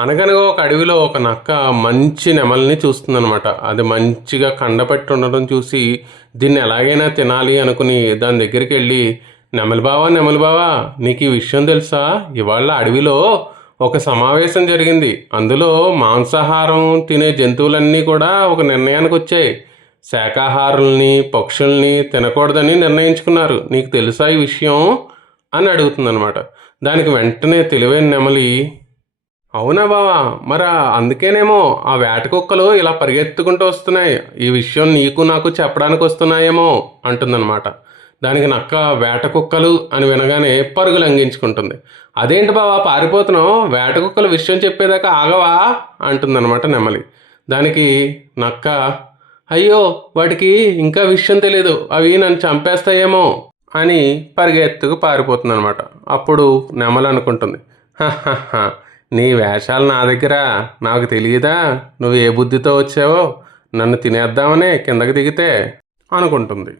అనగనగా ఒక అడవిలో ఒక నక్క మంచి నెమలిని చూస్తుందనమాట. అది మంచిగా కండపట్టి ఉండడం చూసి దీన్ని ఎలాగైనా తినాలి అనుకుని దాని దగ్గరికి వెళ్ళి, నెమలి బావా నెమలి బావా, నీకు ఈ విషయం తెలుసా? ఇవాళ అడవిలో ఒక సమావేశం జరిగింది. అందులో మాంసాహారం తినే జంతువులన్నీ కూడా ఒక నిర్ణయానికి వచ్చాయి. శాకాహారుల్ని పక్షుల్ని తినకూడదని నిర్ణయించుకున్నారు. నీకు తెలుసా ఈ విషయం అని అడుగుతుందనమాట. దానికి వెంటనే తెలివైన నెమలి, అవునా బావా, మరి అందుకేనేమో ఆ వేట కుక్కలు ఇలా పరిగెత్తుకుంటూ వస్తున్నాయి, ఈ విషయం నీకు నాకు చెప్పడానికి వస్తున్నాయేమో అంటుందన్నమాట. దానికి నక్క వేట కుక్కలు అని వినగానే పరుగులు అంగించుకుంటుంది. అదేంటి బావా పారిపోతున్నావు, వేట కుక్కల విషయం చెప్పేదాకా ఆగవా అంటుందన్నమాట నెమలి. దానికి నక్క, అయ్యో వాటికి ఇంకా విషయం తెలీదు, అవి నన్ను చంపేస్తాయేమో అని పరిగెత్తుకు పారిపోతుంది అనమాట. అప్పుడు నెమలి అనుకుంటుంది, "హహహ, నీ వేషాలు నా దగ్గర నాకు తెలియదా, నువ్వు ఏ బుద్ధితో వచ్చావో నన్ను తినేద్దామనే కిందకి దిగితే అనుకుంటుంది.